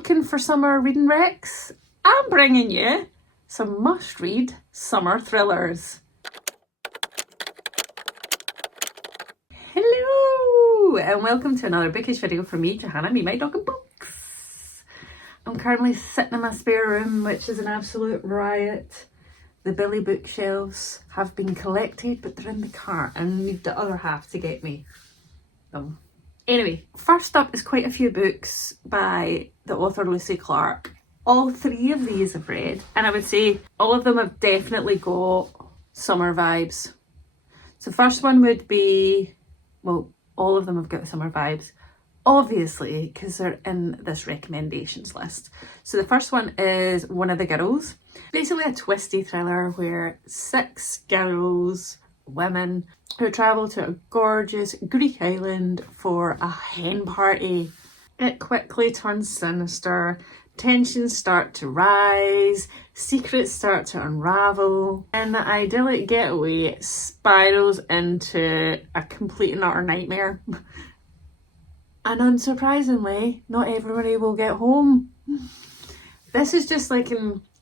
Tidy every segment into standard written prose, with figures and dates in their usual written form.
looking for summer reading recs, I'm bringing you some must-read summer thrillers. Hello and welcome to another bookish video from me, Johanna, me, my dog and books. I'm currently sitting in my spare room, which is an absolute riot. The Billy bookshelves have been collected, but they're in the cart and I need the other half to get me them. Anyway, first up is quite a few books by the author Lucy Clarke. All three of these I've read, and I would say all of them have definitely got summer vibes. So the first one would be, well, all of them have got summer vibes, obviously, because they're in this recommendations list. So the first one is One of the Girls. Basically a twisty thriller where 6 girls, women, who travel to a gorgeous Greek island for a hen party. It quickly turns sinister, tensions start to rise, secrets start to unravel, and the idyllic getaway spirals into a complete and utter nightmare. And unsurprisingly, not everybody will get home. This is just like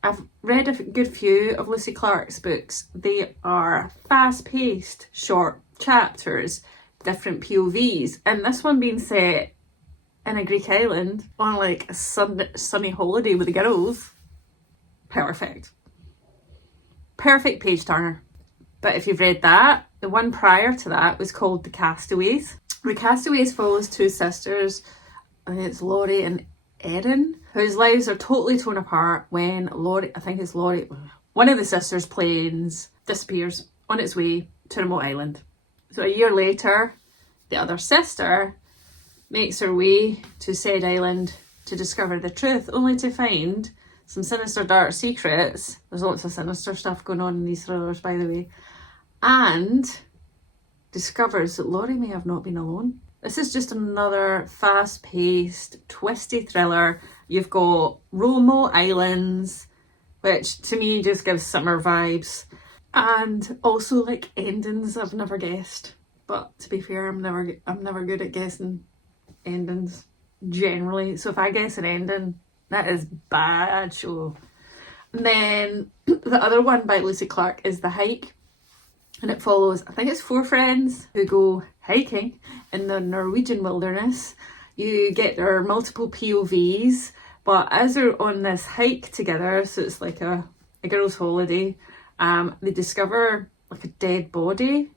I've read a good few of Lucy Clarke's books. They are fast-paced, short chapters, different POVs, and this one being set in a Greek island on like a sunny holiday with the girls. Perfect. Perfect page turner. But if you've read that, the one prior to that was called The Castaways. The Castaways follows 2 sisters, I think it's Laurie and Erin, whose lives are totally torn apart when Laurie, one of the sisters' planes disappears on its way to a remote island. So a year later, the other sister makes her way to said island to discover the truth, only to find some sinister dark secrets. There's lots of sinister stuff going on in these thrillers, by the way. And discovers that Laurie may have not been alone. This is just another fast-paced, twisty thriller. You've got remote islands, which to me just gives summer vibes. And also like endings I've never guessed. But to be fair, I'm never good at guessing endings generally. So if I guess an ending, that is bad show. And then the other one by Lucy Clarke is The Hike. And it follows, I think it's 4 friends who go hiking in the Norwegian wilderness. You get their multiple POVs, but as they're on this hike together, so it's like a girls' holiday, they discover like a dead body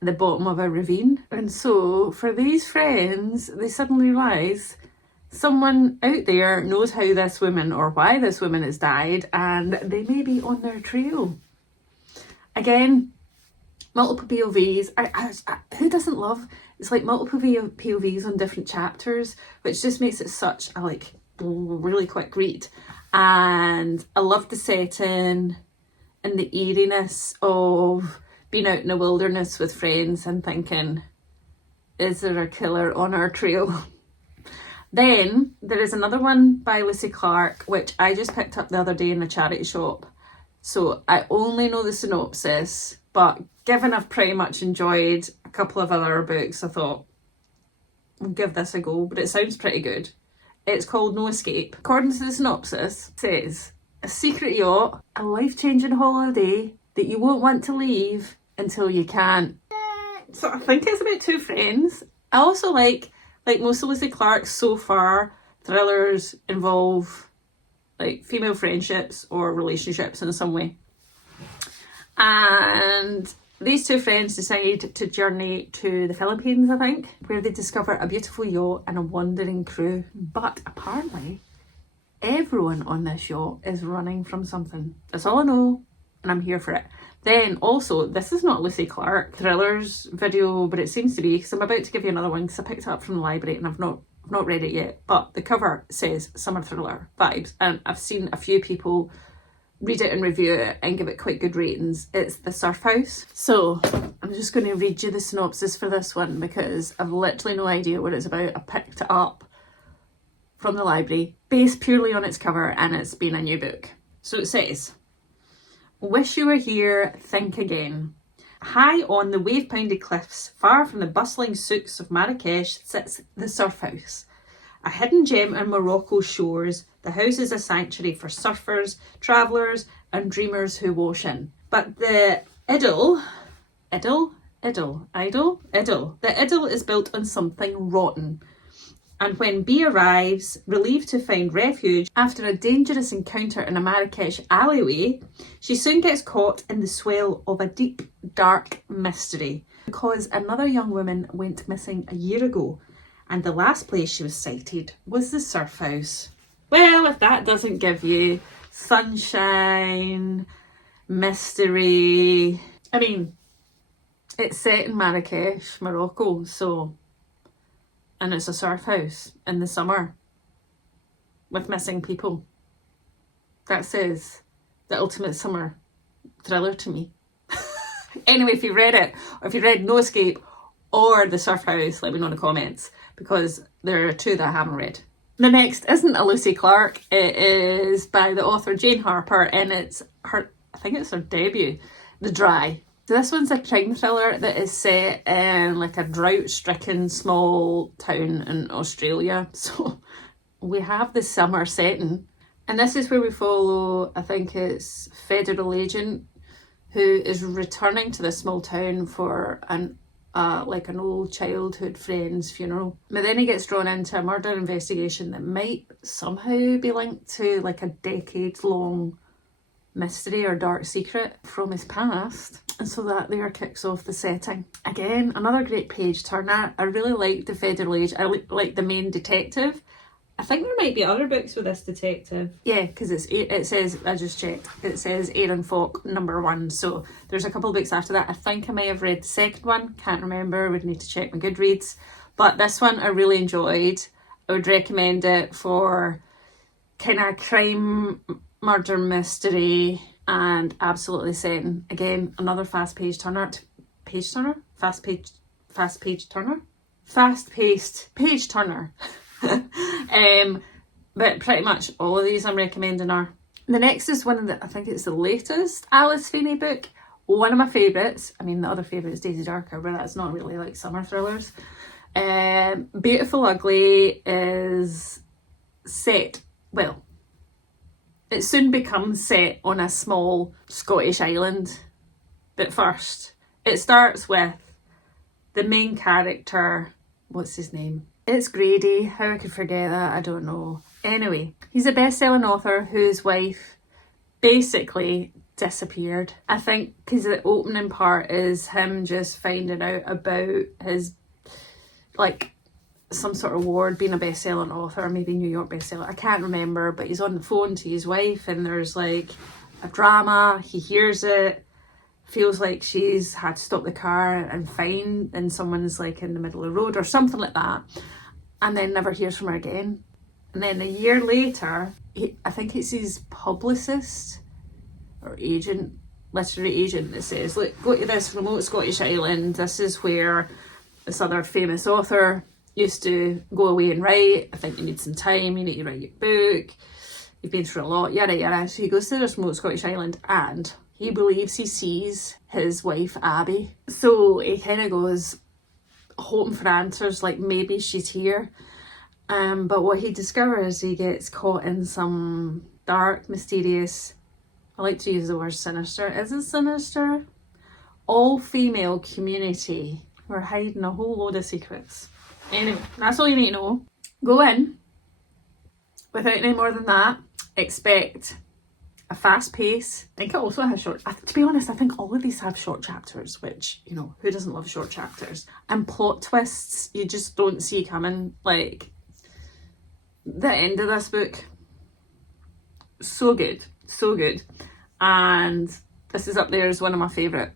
at the bottom of a ravine. And so for these friends, they suddenly realise someone out there knows how this woman or why this woman has died, and they may be on their trail. Again, multiple POVs. Who doesn't love, it's like multiple POVs on different chapters, which just makes it such a like really quick read. And I love the setting and the eeriness of being out in the wilderness with friends and thinking, is there a killer on our trail? Then there is another one by Lucy Clarke, which I just picked up the other day in a charity shop. So I only know the synopsis, but given I've pretty much enjoyed a couple of other books, I thought I'll give this a go, but it sounds pretty good. It's called No Escape. According to the synopsis, it says, a secret yacht, a life-changing holiday that you won't want to leave until you can. So I think it's about 2 friends. I also like most of Lucy Clarke's so far, thrillers involve like female friendships or relationships in some way. And these 2 friends decide to journey to the Philippines, I think, where they discover a beautiful yacht and a wandering crew. But apparently, everyone on this yacht is running from something. That's all I know, and I'm here for it. Then also, this is not Lucy Clarke thrillers video, but it seems to be, because I'm about to give you another one, because I picked it up from the library and I've not read it yet. But the cover says summer thriller vibes, and I've seen a few people read it and review it and give it quite good ratings. It's The Surf House. So I'm just going to read you the synopsis for this one because I've literally no idea what it's about. I picked it up from the library based purely on its cover, and it's been a new book. So it says, wish you were here, think again. High on the wave-pounded cliffs, far from the bustling souks of Marrakesh, sits the Surf House, A hidden gem on Morocco's shores, the house is a sanctuary for surfers, travellers and dreamers who wash in. But the idyll is built on something rotten. And when B arrives, relieved to find refuge after a dangerous encounter in a Marrakesh alleyway, she soon gets caught in the swell of a deep, dark mystery because another young woman went missing a year ago, and the last place she was sighted was the surf house. Well, if that doesn't give you sunshine, mystery... I mean, it's set in Marrakesh, Morocco, so... and it's a surf house in the summer with missing people. That says the ultimate summer thriller to me. Anyway, if you read it, or if you read No Escape or The Surf House, let me know in the comments, because there are two that I haven't read. The next isn't a Lucy Clarke. It is by the author Jane Harper, and it's her, I think it's her debut, The Dry. So this one's a crime thriller that is set in like a drought-stricken small town in Australia. So we have the summer setting. And this is where we follow, I think it's federal agent who is returning to this small town for an old childhood friend's funeral. But then he gets drawn into a murder investigation that might somehow be linked to like a decades-long mystery or dark secret from his past. And so that there kicks off the setting. Again, another great page turner. I really like the federal agent. I like the main detective. I think there might be other books with this detective. Yeah, because it says, I just checked, it says Aaron Falk #1. So there's a couple of books after that. I think I may have read the second one. Can't remember. Would need to check my Goodreads. But this one I really enjoyed. I would recommend it for kind of crime, murder, mystery, and absolutely setting. Again, another fast page turner. Fast paced page turner. But pretty much all of these I'm recommending are. The next is one of the, I think it's the latest Alice Feeney book. One of my favourites. I mean, the other favourite is Daisy Darker, but that's not really like summer thrillers. Beautiful Ugly is set, well, it soon becomes set on a small Scottish island. But first, it starts with the main character, what's his name? It's Grady. How I could forget that, I don't know. Anyway, he's a best-selling author whose wife basically disappeared. I think because the opening part is him just finding out about his, like, some sort of award, being a best-selling author, maybe New York bestseller, I can't remember, but he's on the phone to his wife and there's like a drama, he hears it, feels like she's had to stop the car and fine, and someone's like in the middle of the road or something like that, and then never hears from her again. And then a year later, I think it's his publicist or agent, literary agent, that says, look, go to this remote Scottish island, this is where this other famous author used to go away and write, I think you need some time, you need to write your book, you've been through a lot, yada yada. So he goes to this remote Scottish island and he believes he sees his wife Abby. So he kind of goes hoping for answers, like maybe she's here. But what he discovers, he gets caught in some dark, mysterious, I like to use the word sinister. Is it sinister? All-female community who are hiding a whole load of secrets. Anyway, that's all you need to know. Go in. Without any more than that, expect a fast pace. I think it also has short, to be honest, I think all of these have short chapters, which, you know, who doesn't love short chapters? And plot twists you just don't see coming. Like, the end of this book, so good, so good. And this is up there as one of my favourite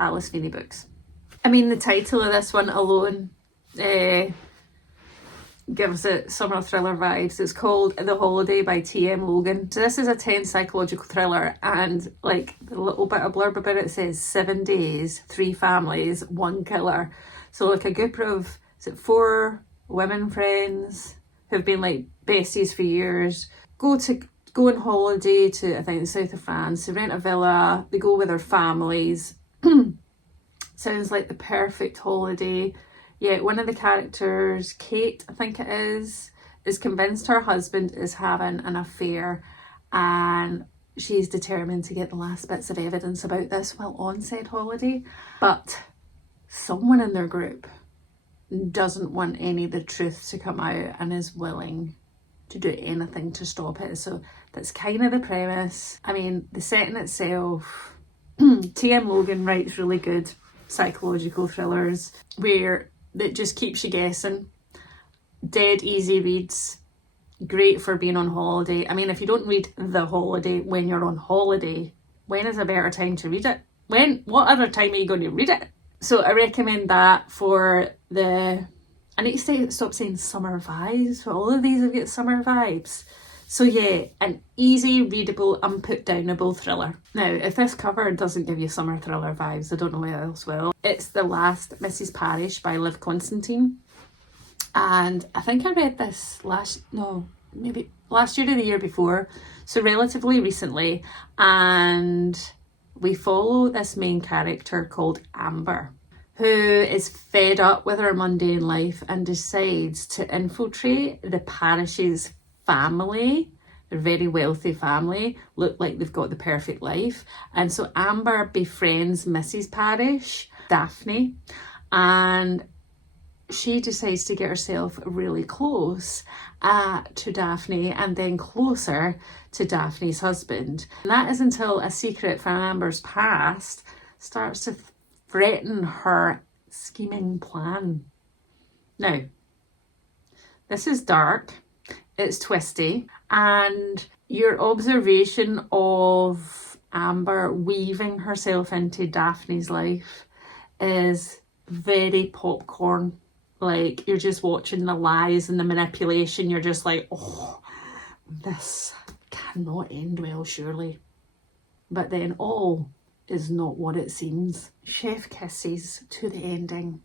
Alice Feeney books. I mean, the title of this one alone gives it summer thriller vibes. It's called The Holiday by TM Logan. So this is a tense psychological thriller, and like the little bit of blurb about it says 7 days, 3 families, 1 killer. So like a group of, is it 4 women friends who've been like besties for years, go on holiday to, I think, the south of France, to rent a villa, they go with their families. Sounds like the perfect holiday. Yeah, one of the characters, Kate, I think it is convinced her husband is having an affair, and she's determined to get the last bits of evidence about this while on said holiday. But someone in their group doesn't want any of the truth to come out and is willing to do anything to stop it. So that's kind of the premise. I mean, the setting itself, TM Logan writes really good psychological thrillers where it just keeps you guessing. Dead easy reads, great for being on holiday. I mean, if you don't read The Holiday when you're on holiday, when is a better time to read it? What other time are you going to read it? So I recommend that for I need to stop saying summer vibes, but all of these have got summer vibes. So yeah, an easy, readable, unput-downable thriller. Now, if this cover doesn't give you summer thriller vibes, I don't know what else will. It's The Last Mrs. Parrish by Constantine. And I think I read this maybe last year or the year before, so relatively recently. And we follow this main character called Amber, who is fed up with her mundane life and decides to infiltrate the Parrish's family. They're a very wealthy family, look like they've got the perfect life. And so Amber befriends Mrs. Parrish, Daphne, and she decides to get herself really close to Daphne and then closer to Daphne's husband. And that is until a secret from Amber's past starts to threaten her scheming plan. Now, this is dark, it's twisty, and your observation of Amber weaving herself into Daphne's life is very popcorn. Like, you're just watching the lies and the manipulation. You're just like, oh, this cannot end well, surely. But then all is not what it seems. Chef kisses to the ending.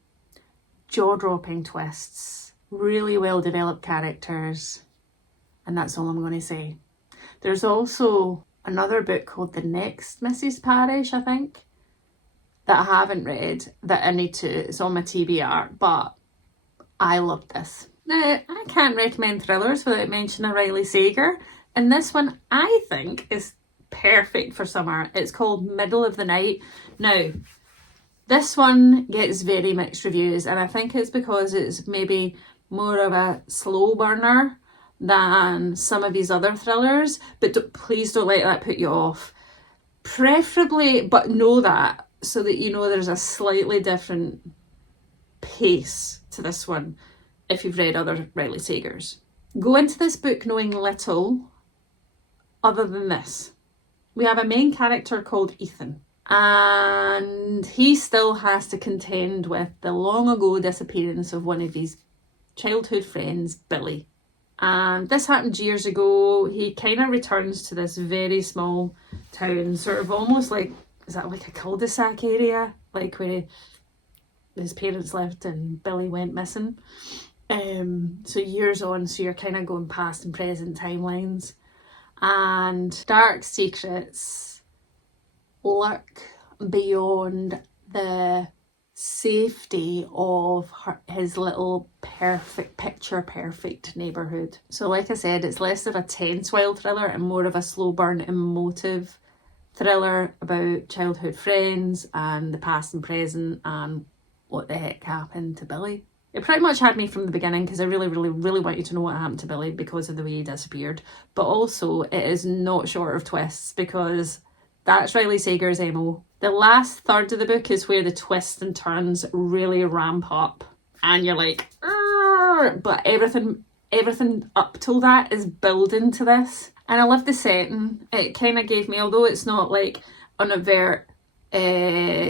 Jaw-dropping twists. Really well-developed characters. And that's all I'm going to say. There's also another book called The Next Mrs. Parrish, I think, that I haven't read, that I need to. It's on my TBR, but I loved this. Now, I can't recommend thrillers without mentioning Riley Sager, and this one I think is perfect for summer. It's called Middle of the Night. Now, this one gets very mixed reviews, and I think it's because it's maybe more of a slow burner than some of these other thrillers, but please don't let that put you off. Preferably, but know that, so that you know there's a slightly different pace to this one if you've read other Riley Sagers. Go into this book knowing little other than this. We have a main character called Ethan, and he still has to contend with the long ago disappearance of one of his childhood friends, Billy. And this happened years ago. He kind of returns to this very small town, sort of almost like, is that like a cul-de-sac area? Like where his parents lived and Billy went missing. So years on, so you're kind of going past and present timelines. And dark secrets lurk beyond the safety of his little picture-perfect neighbourhood. So like I said, it's less of a tense wild thriller and more of a slow burn emotive thriller about childhood friends and the past and present and what the heck happened to Billy. It pretty much had me from the beginning because I really, really, really want you to know what happened to Billy because of the way he disappeared. But also, it is not short of twists because that's Riley Sager's MO. The last third of the book is where the twists and turns really ramp up. And you're like, argh! But everything up till that is building to this. And I love the setting. It kind of gave me, although it's not like an overt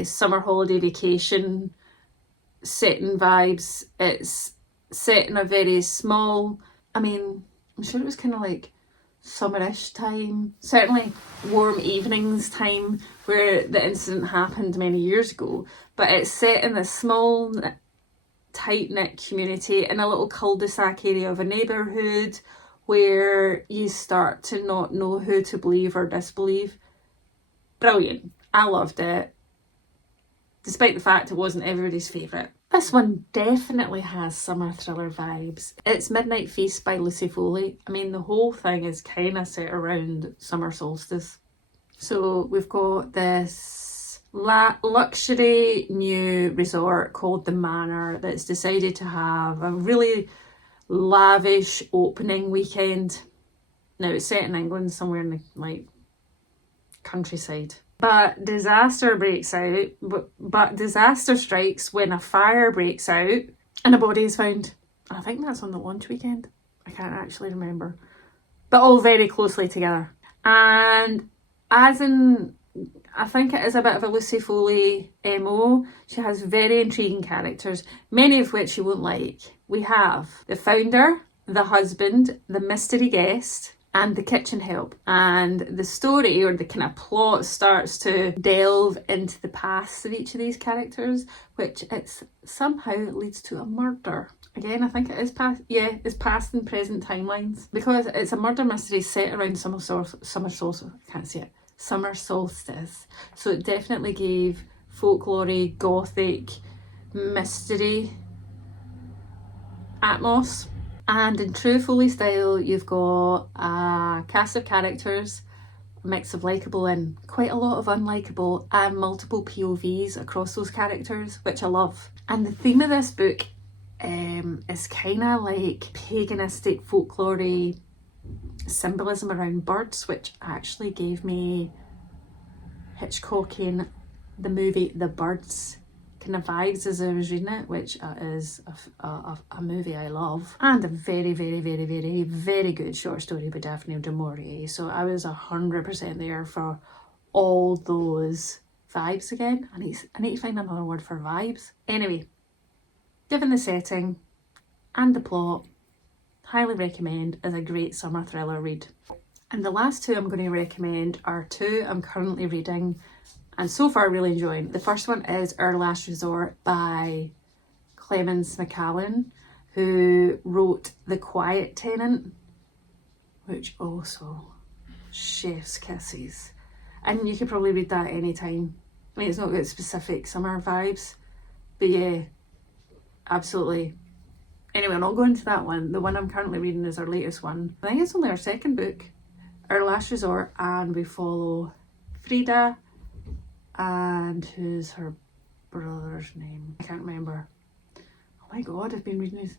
summer holiday vacation setting vibes, it's set in a very small, I mean, I'm sure it was kind of like summerish time, certainly warm evenings time where the incident happened many years ago, but it's set in a small tight-knit community in a little cul-de-sac area of a neighbourhood where you start to not know who to believe or disbelieve. Brilliant. I loved it. Despite the fact it wasn't everybody's favourite. This one definitely has summer thriller vibes. It's Midnight Feast by Lucy Foley. I mean, the whole thing is kind of set around summer solstice. So we've got this luxury new resort called the Manor that's decided to have a really lavish opening weekend. Now it's set in England, somewhere in the like countryside. But disaster breaks out, but disaster strikes when a fire breaks out and a body is found. And I think that's on the launch weekend. I can't actually remember. But all very closely together. And as in, I think it is a bit of a Lucy Foley MO. She has very intriguing characters, many of which you won't like. We have the founder, the husband, the mystery guest, and the kitchen help. And the story, or the kind of plot, starts to delve into the past of each of these characters, which it's somehow leads to a murder. Again, I think it is past, yeah, it's past and present timelines, because it's a murder mystery set around summer solstice. I can't say it. Summer solstice. So it definitely gave folklore, gothic, mystery atmos. And in true Foley style, you've got a cast of characters, a mix of likeable and quite a lot of unlikable, and multiple POVs across those characters, which I love. And the theme of this book is kind of like paganistic folklore symbolism around birds, which actually gave me Hitchcockian, the movie The Birds kind of vibes as I was reading it, which is a movie I love, and a very, very, very, very, very good short story by Daphne du Maurier. So I was 100% there for all those vibes again. I need to find another word for vibes. Anyway, given the setting and the plot, highly recommend as a great summer thriller read. And the last two I'm going to recommend are two I'm currently reading and so far really enjoying. The first one is Our Last Resort by Clémence Michallon, who wrote The Quiet Tenant, which also chef's kisses. And you could probably read that anytime. I mean, it's not got specific summer vibes, but yeah, absolutely. Anyway, I'm not going to that one. The one I'm currently reading is our latest one. I think it's only our second book, Our Last Resort, and we follow Frida, and who's her brother's name? I can't remember. Oh my god, I've been reading his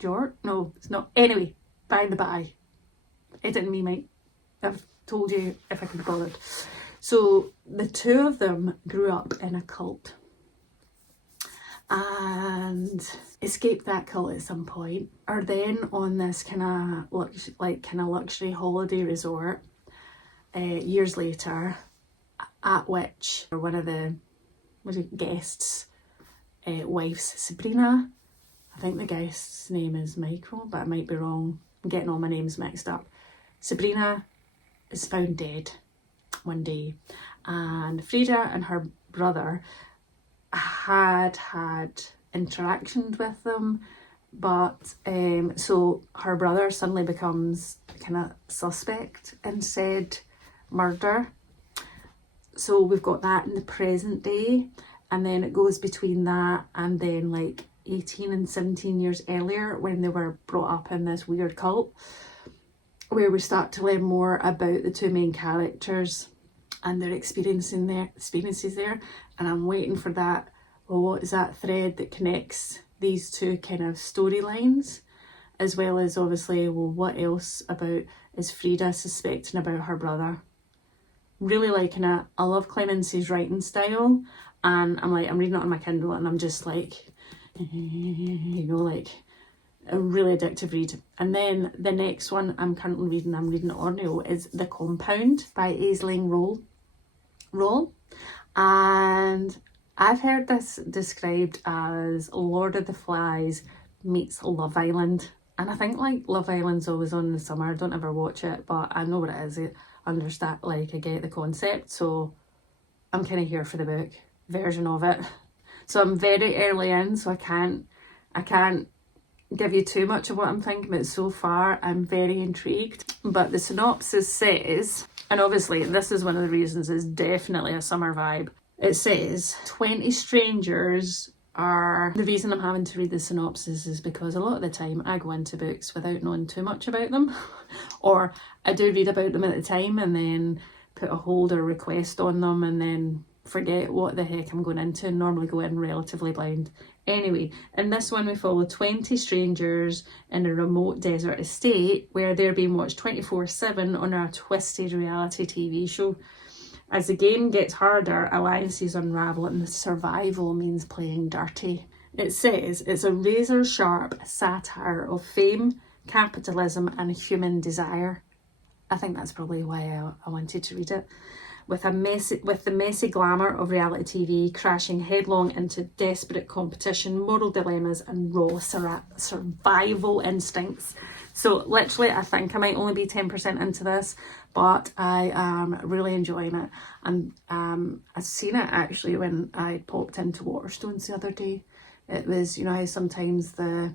George? No, it's not. Anyway, by the by. It didn't me, mate. I've told you if I could be bothered. So the two of them grew up in a cult and escaped that cult at some point, are then on this kind of luxury holiday resort years later, at which one of the guests' wife's Sabrina. I think the guest's name is Michael, but I might be wrong. I'm getting all my names mixed up. Sabrina is found dead one day, and Frida and her brother had interactions with them, but so her brother suddenly becomes kind of suspect in said murder. So we've got that in the present day, and then it goes between that and then like 18 and 17 years earlier when they were brought up in this weird cult, where we start to learn more about the two main characters and their experiences there. And I'm waiting for that, well, what is that thread that connects these two kind of storylines, as well as obviously, well, what else about is Frida suspecting about her brother? Really liking it. I love Clémence's writing style, and I'm reading it on my Kindle and I'm just like, you know, like a really addictive read. And then the next one I'm reading it audio, is The Compound by Rawle. And I've heard this described as Lord of the Flies meets Love Island. And I think like Love Island's always on in the summer. I don't ever watch it, but I know what it is. I understand, like I get the concept. So I'm kind of here for the book version of it. So I'm very early in, so I can't give you too much of what I'm thinking, but so far I'm very intrigued. But the synopsis says, and obviously this is one of the reasons it's definitely a summer vibe. It says 20 strangers are, the reason I'm having to read the synopsis is because a lot of the time I go into books without knowing too much about them, or I do read about them at the time and then put a hold or request on them and then forget what the heck I'm going into, and normally go in relatively blind. Anyway, in this one we follow 20 strangers in a remote desert estate where they're being watched 24/7 on a twisted reality TV show. As the game gets harder, alliances unravel and the survival means playing dirty. It says it's a razor-sharp satire of fame, capitalism and human desire. I think that's probably why I wanted to read it. With the messy glamour of reality TV crashing headlong into desperate competition, moral dilemmas and raw survival instincts. So literally, I think I might only be 10% into this, but I am really enjoying it. And I've seen it actually when I popped into Waterstones the other day. It was, you know how sometimes the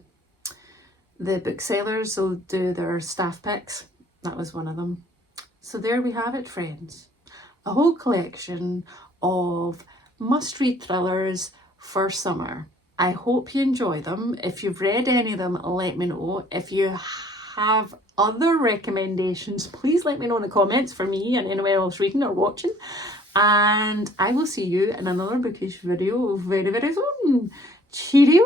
booksellers will do their staff picks? That was one of them. So there we have it, friends. A whole collection of must-read thrillers for summer. I hope you enjoy them. If you've read any of them, let me know. If you have other recommendations, please let me know in the comments for me and anyone else reading or watching. And I will see you in another bookish video very, very soon. Cheerio!